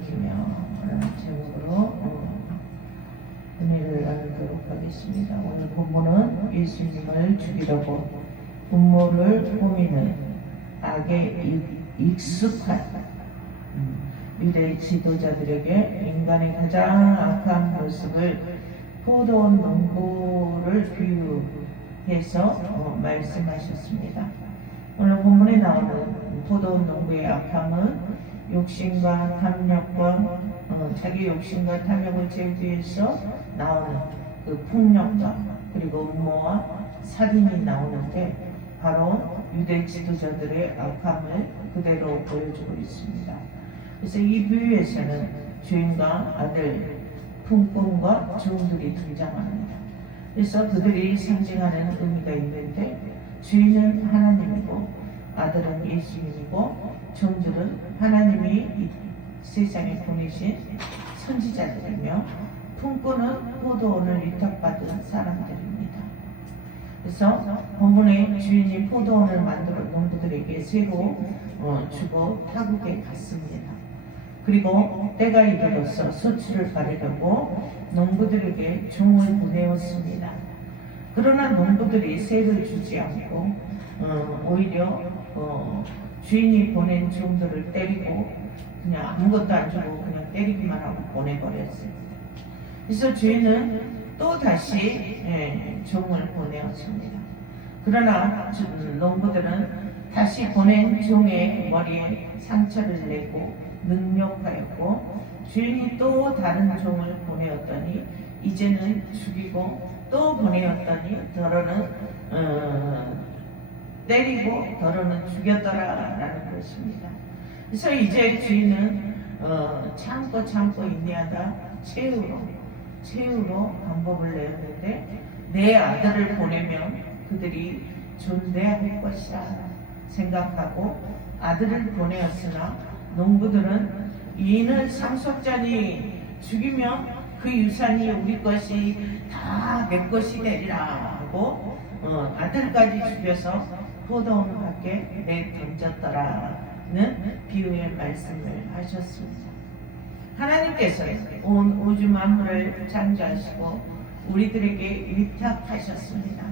돌이키며 제목으로 은혜를 나누도록 하겠습니다. 오늘 본문은 예수님을 죽이려고 음모를 꾸미는 악에 익숙한 유대 지도자들에게 인간의 가장 악한 모습을 포도원 농부를 비유해서 말씀하셨습니다. 오늘 본문에 나오는 포도원 농부의 악함은 욕심과 탐욕과 자기 욕심과 탐욕을 채우기 위해서 나오는 그 폭력과 그리고 음모와 살인이 나오는데 바로 유대 지도자들의 악함을 그대로 보여주고 있습니다. 그래서 이 비유에서는 주인과 아들, 품꾼과 종들이 등장합니다. 그래서 그들이 상징하는 의미가 있는데 주인은 하나님이고 아들은 예수님이고 종들은 하나님이 이 세상에 보내신 선지자들이며 품꾼은 포도원을 위탁받은 사람들입니다. 그래서 본문에 주인이 포도원을 만들어 농부들에게 새로 주고 타국에 갔습니다. 그리고 때가 이르러서 소출을 가리려고 농부들에게 종을 보내었습니다. 그러나 농부들이 새를 주지 않고 오히려 주인이 보낸 종들을 때리고 그냥 아무것도 안 주고 그냥 때리기만 하고 보내버렸어요. 그래서 주인은 또 다시 종을 보내었습니다. 그러나 농부들은 다시 보낸 종의 머리에 상처를 내고 능욕하였고 주인이 또 다른 종을 보내었더니 이제는 죽이고 또 보내었더니 더러는 때리고 더러는 죽였더라라는 것입니다. 그래서 이제 주인은 참고 인내하다 최후로 방법을 내었는데 내 아들을 보내면 그들이 존대할 것이라 생각하고 아들을 보내었으나 농부들은 이는 상속자니 죽이면 그 유산이 우리 것이 다 내 것이 되리라 하고 아들까지 죽여서 포도원 밖에 내던졌더라는 비유의 말씀을 하셨습니다. 하나님께서 온 우주 만물을 창조하시고 우리들에게 위탁하셨습니다.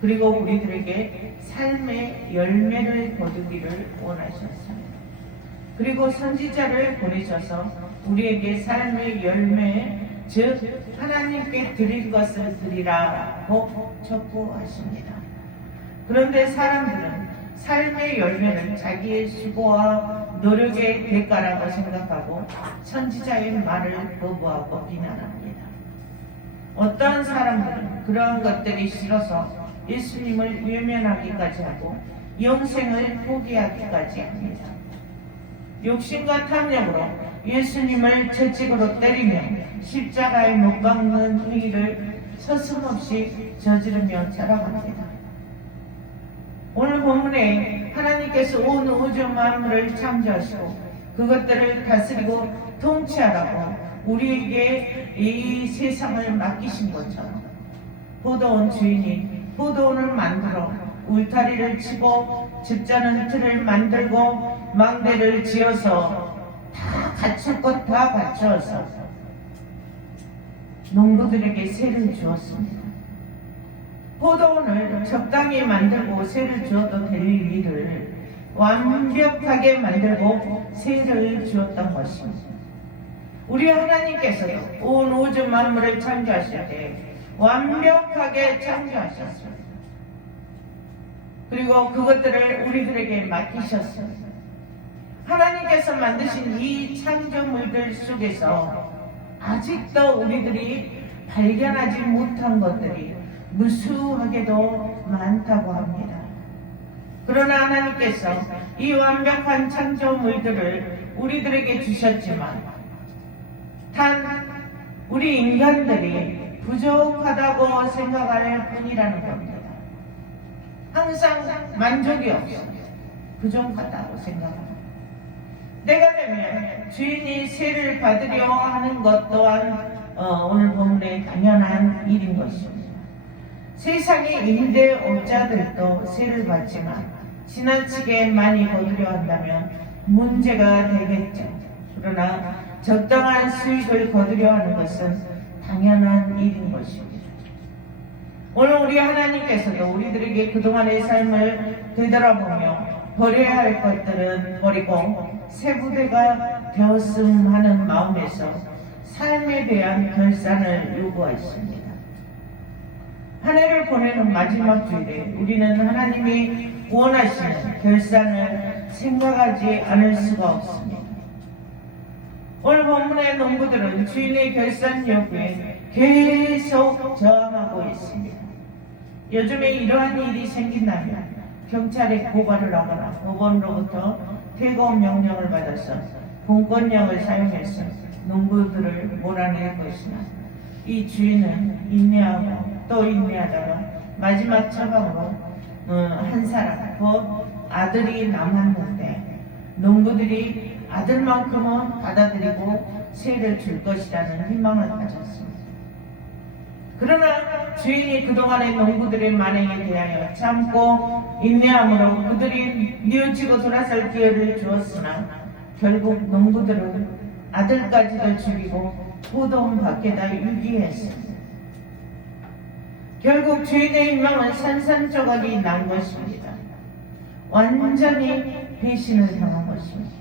그리고 우리들에게 삶의 열매를 거두기를 원하셨습니다. 그리고 선지자를 보내셔서 우리에게 삶의 열매, 즉 하나님께 드릴 것을 드리라고 촉구하십니다. 그런데 사람들은 삶의 열매를 자기의 수고와 노력의 대가라고 생각하고 선지자의 말을 거부하고 비난합니다. 어떠한 사람들은 그러한 것들이 싫어서 예수님을 외면하기까지 하고 영생을 포기하기까지 합니다. 욕심과 탐욕으로 예수님을 채찍으로 때리며 십자가에 못 박는 행위를 서슴없이 저지르며 자라갑니다. 오늘 본문에 하나님께서 온 우주 만물을 창조하시고 그것들을 다스리고 통치하라고 우리에게 이 세상을 맡기신 것처럼 포도원 주인이 포도원을 만들어 울타리를 치고 집자는 틀을 만들고 망대를 지어서 다 갖출 것 다 갖춰서 농부들에게 세를 주었습니다. 포도원을 적당히 만들고 세를 주어도 될 일을 완벽하게 만들고 세를 주었던 것입니다. 우리 하나님께서도 온 우주 만물을 창조하실 때 완벽하게 창조하셨습니다. 그리고 그것들을 우리들에게 맡기셨습니다. 하나님께서 만드신 이 창조물들 속에서 아직도 우리들이 발견하지 못한 것들이 무수하게도 많다고 합니다. 그러나 하나님께서 이 완벽한 창조물들을 우리들에게 주셨지만 단 우리 인간들이 부족하다고 생각할 뿐이라는 겁니다. 항상 만족이 없어요. 부족하다고 생각합니다. 때가 되면 주인이 세를 받으려 하는 것 또한 오늘 본문에 당연한 일인 것입니다. 세상의 임대업자들도 세를 받지만 지나치게 많이 거두려 한다면 문제가 되겠죠. 그러나 적당한 수익을 거두려 하는 것은 당연한 일인 것입니다. 오늘 우리 하나님께서도 우리들에게 그동안의 삶을 되돌아보며 버려야 할 것들은 버리고 새 부대가 되었음 하는 마음에서 삶에 대한 결산을 요구하십니다. 한 해를 보내는 마지막 주일에 우리는 하나님이 원하시는 결산을 생각하지 않을 수가 없습니다. 오늘 본문의 농부들은 주인의 결산 요구에 계속 저항하고 있습니다. 요즘에 이러한 일이 생긴다면 경찰에 고발을 하거나 법원으로부터 퇴거 명령을 받아서 공권력을 사용해서 농부들을 몰아낼 것이나 이 주인은 인내하고 또 인내하다가 마지막 처방으로 한 사람, 곧 아들이 남았는데 농부들이 아들만큼은 받아들이고 세를 줄 것이라는 희망을 가졌습니다. 그러나 주인이 그동안의 농부들의 만행에 대하여 참고 인내함으로 그들이 뉘어지고 돌아설 기회를 주었으나 결국 농부들은 아들까지도 죽이고 포도원 밖에다 유기했습니다. 결국 주인의 희망은 산산조각이 난 것입니다. 완전히 배신을 당한 것입니다.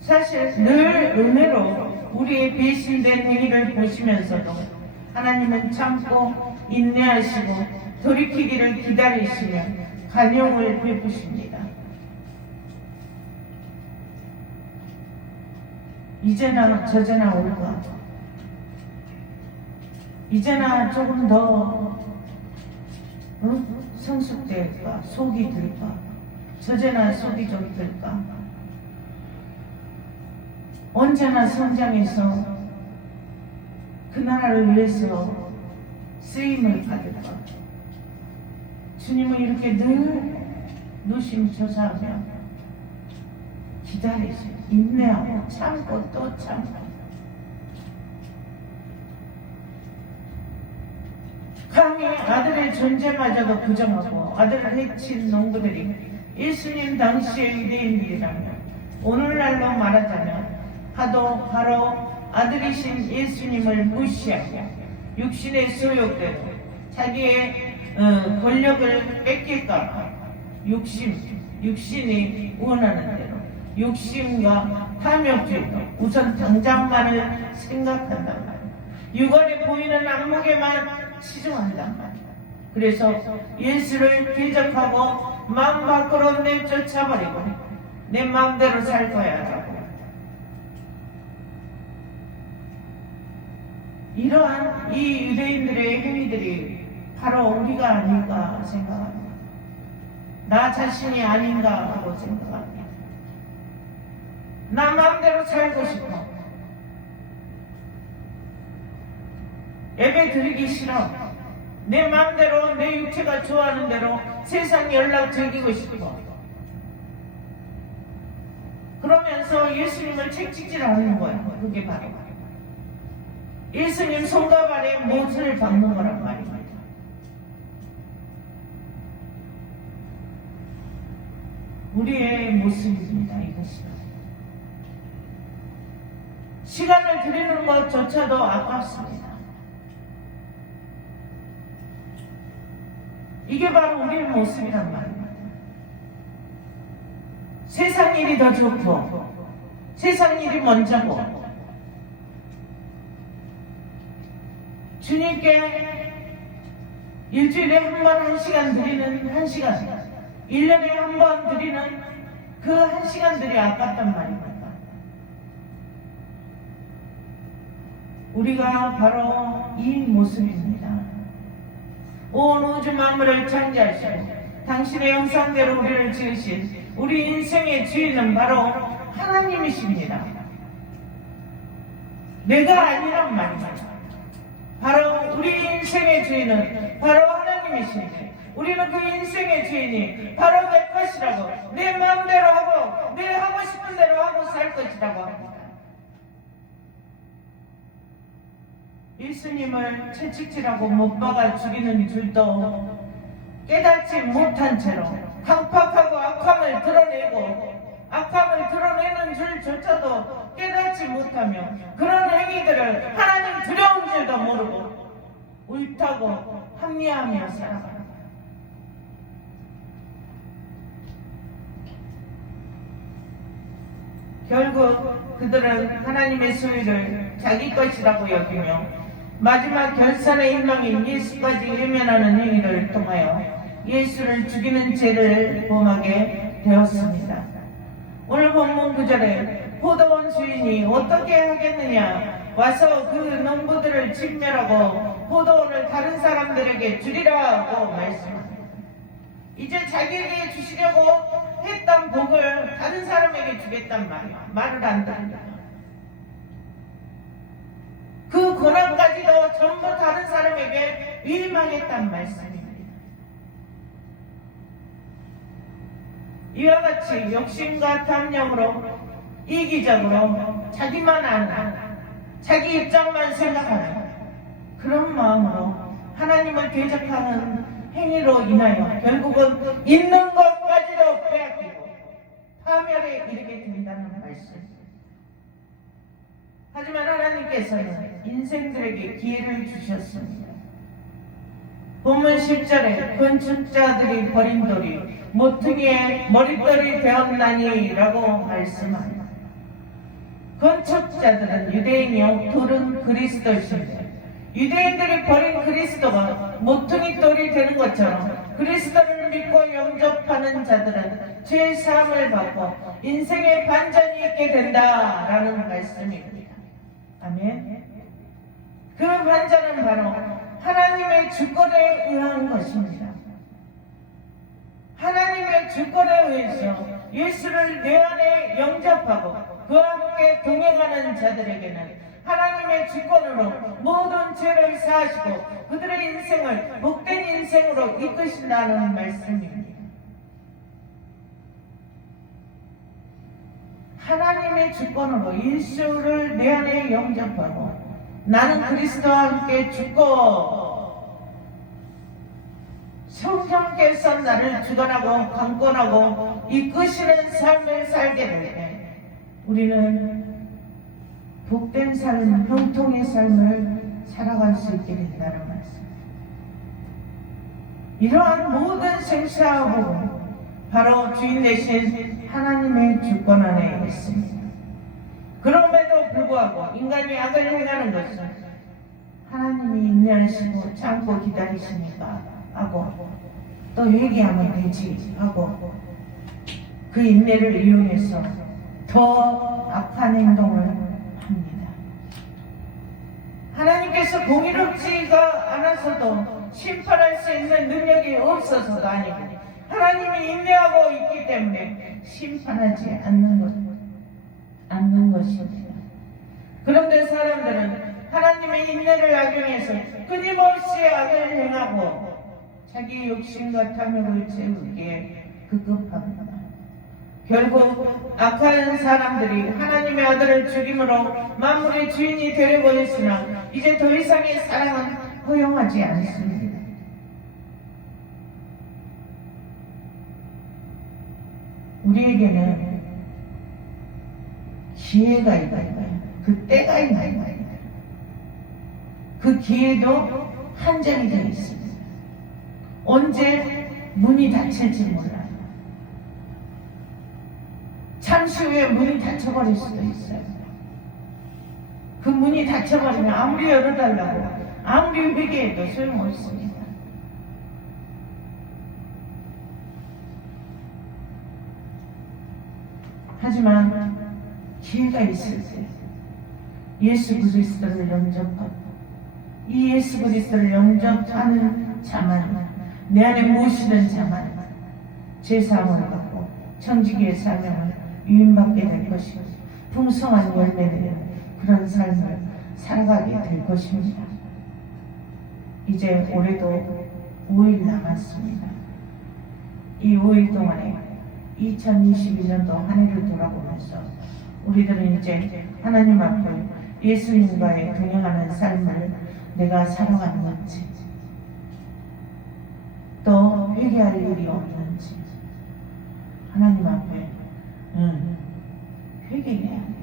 사실 늘 은혜로 우리의 배신된 행위를 보시면서도 하나님은 참고 인내하시고 돌이키기를 기다리시며 간용을 베푸십니다. 이제나 저제나 올까? 이제나 조금 더 성숙될까? 속이 들까? 저제나 속이 좀 들까? 언제나 성장해서 그 나라를 위해서 쓰임을 받을까? 주님은 이렇게 늘 노심초사하며 기다리시고 인내하고 참고 또 참고 감히 아들의 존재마저도 부정하고 아들을 해친 농부들이 예수님 당시의 유대인들이라면 오늘날로 말하자면 바로 아들이신 예수님을 무시하고 육신의 소욕대로 자기의 권력을 뺏길까 육신이 원하는 대로 욕심과 탐욕주의로 우선 당장만을 생각한단 말이야. 육안에 보이는 안목에만 치중한단 말이야. 그래서 예수를 대적하고 마음 밖으로 내쫓아버리고 내 마음대로 살 거야 라고. 이러한 이 유대인들의 행위들이 바로 우리가 아닌가 생각합니다. 나 자신이 아닌가 하고 생각합니다. 나 마음대로 살고 싶어. 예배 드리기 싫어. 내 마음대로 내 육체가 좋아하는 대로 세상 연락 즐기고 싶어. 그러면서 예수님을 책찍질하는 거예요. 그게 바로 예수님 손과 발에 못을 박는 거란 말입니다. 우리의 모습입니다. 이것이 시간을 드리는 것조차도 아깝습니다. 이게 바로 우리의 모습이란 말입니다. 세상 일이 더 좋고 세상 일이 먼저고 주님께 일주일에 한 번 1시간 드리는 1시간 1년에 한 번 드리는 그 1시간들이 아깝단 말입니다. 우리가 바로 이 모습입니다. 온 우주 만물을 창조하시고 당신의 형상대로 우리를 지으신 우리 인생의 주인은 바로 하나님이십니다. 내가 아니란 말입니다. 바로 우리 인생의 주인은 바로 하나님이신데 우리는 그 인생의 주인이 바로 내 것이라고 내 마음대로 하고 내 하고 싶은 대로 하고 살 것이라고 합니다. 예수님을 채찍질하고 못 박아 죽이는 줄도 깨닫지 못한 채로 강팍하고 악함을 드러내는 줄조차도 깨닫지 깨닫지 못하며 그런 행위들을 하나님 두려운 줄도 모르고 옳다고 합리하며 살아갑니다. 결국 그들은 하나님의 소유를 자기 것이라고 여기며 마지막 결산의 희망인 예수까지 외면하는 행위를 통하여 예수를 죽이는 죄를 범하게 되었습니다. 오늘 본문 9절에 포도원 주인이 어떻게 하겠느냐, 와서 그 농부들을 진멸하고 포도원을 다른 사람들에게 주리라고 말씀합니다. 이제 자기에게 주시려고 했던 복을 다른 사람에게 주겠단 말을 안 듣는다. 그 고난까지도 전부 다른 사람에게 위임하겠단 말씀입니다. 이와 같이 욕심과 탐욕으로 이기적으로 자기만 아는, 자기 입장만 생각하는 그런 마음으로 하나님을 대적하는 행위로 인하여 결국은 있는 것까지도 빼앗기고 파멸에 이르게 된다는 말씀. 하지만 하나님께서는 인생들에게 기회를 주셨습니다. 본문 10절에 건축자들이 버린 돌이 모퉁이의 머릿돌이 되었나니 라고 말씀합니다. 건축자들은 유대인이요 돌은 그리스도이신데 유대인들이 버린 그리스도가 모퉁이 돌이 되는 것처럼 그리스도를 믿고 영접하는 자들은 죄 사함을 받고 인생의 반전이 있게 된다라는 말씀입니다. 아멘. 그 반전은 바로 하나님의 주권에 의한 것입니다. 하나님의 주권에 의해서 예수를 내 안에 영접하고 그와 함께 동행하는 자들에게는 하나님의 주권으로 모든 죄를 사하시고 그들의 인생을 복된 인생으로 이끄신다는 말씀입니다. 하나님의 주권으로 예수를 내 안에 영접하고 나는 그리스도와 함께 죽고 성령께서 나를 주관하고 강권하고 이끄시는 삶을 살게 될 때 우리는 복된 삶, 형통의 삶을 살아갈 수 있게 된다는 말씀. 이러한 모든 생사복은 바로 주인 되신 하나님의 주권 안에 있습니다. 그럼에도 불구하고 인간이 악을 행하는 것은 하나님이 인내하시고 참고 기다리시니까 하고 또 회개하면 되지 하고 그 인내를 이용해서 더 악한 행동을 합니다. 하나님께서 공의롭지가 않아서도 심판할 수 있는 능력이 없어서도 아니고 하나님이 인내하고 있기 때문에 심판하지 않는 것입니다. 그런데 사람들은 하나님의 인내를 악용해서 끊임없이 악을 행하고 자기 욕심과 탐욕을 채우기에 급급합니다. 결국 악한 사람들이 하나님의 아들을 죽임으로 만물의 주인이 되려고 했으나 이제 더 이상의 사랑은 허용하지 않습니다. 우리에게는 기회가 있어요. 그 때가 있는 거예요. 그 기회도 한정이 되어 있습니다. 언제 문이 닫힐지 몰라요. 잠시 후에 문이 닫혀버릴 수도 있어요. 그 문이 닫혀버리면 아무리 열어달라고 아무리 회개해도 소용없습니다. 하지만 기회가 있을 때 예수 그리스도를 영접하고 이 예수 그리스도를 영접하는 자만 내 안에 모시는 자만 제사함을 받고 청지기의 사명을 유인받게 될 것이고 풍성한 열매를 그런 삶을 살아가게 될 것입니다. 이제 올해도 5일 남았습니다. 이 5일 동안에 2021년도 한 해를 돌아보면서 우리들은 이제 하나님 앞에 예수님과의 동행하는 삶을 내가 살아갔는지 또 회개할 일이 없는지 하나님 앞에 회개해야 돼.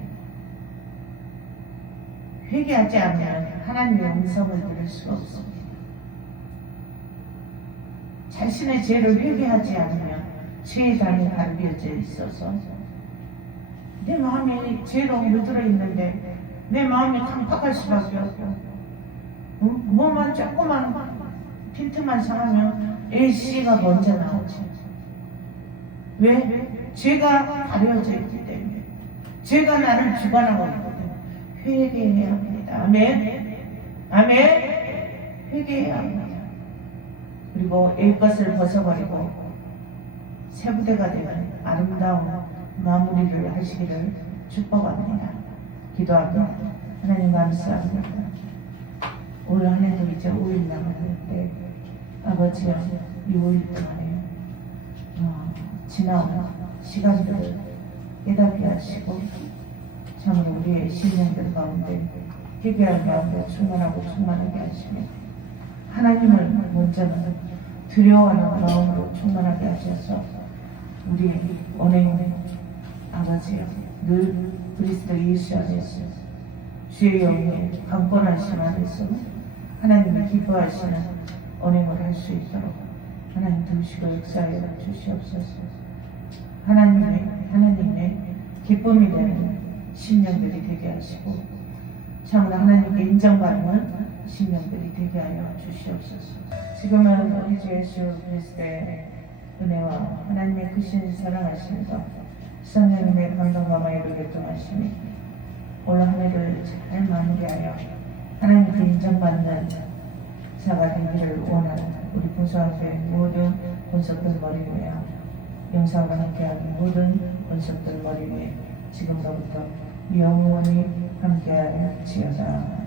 회개하지 않으면 하나님의 음성을 들을 수가 없습니다. 자신의 죄를 회개하지 않으면 죄의 단이 가려져 있어서 내 마음이 죄로 물들어 있는데 내 마음이 깜빡할 수밖에 없고 뭐만 조그만 핀트만 상하면 LC가 먼저 나오지. 왜? 죄가 가려져 있기 때문에. 죄가 나를 주관하고 있거든. 회개해야 합니다. 아멘. 아멘. 회개해야 합니다. 그리고 옛것을 벗어버리고 새 부대가 되는 아름다운 마무리를 하시기를 축복합니다. 기도합니다. 하나님 감사합니다. 올 한 해도 이제 5일 남았는데 아버지여 이 5일 동안에 지나온 시간들을 깨닫게 하시고 참으로 우리의 신령들 가운데 회개할 마음으로 충만하고 충만하게 하시며 하나님을 먼저는 두려워하는 마음으로 충만하게 하셔서 우리 언행의 아버지여 늘 그리스도 예수 안에서 주의 영에 강권하신 안에서 하나님이 기뻐하시는 언행을 할 수 있도록 하나님 도우시고 역사하여 주시옵소서. 하나님의 기쁨이 되는 심령들이 되게 하시고 참으로 하나님께 인정받는 심령들이 되게 하여 주시옵소서. 지금은 우리 주 예수 그리스도의 은혜와 하나님의 크신 사랑하심과 성령님의 감동과 마음을 교통하시니 올 한 해를 잘 마무리하여 하나님께 인정받는 자가 되기를 원하는 우리 본소학교의 모든 본석들 머리 위에 영상과 함께하는 모든 본석들 머리 위에 지금부터 영원히 함께할지어다.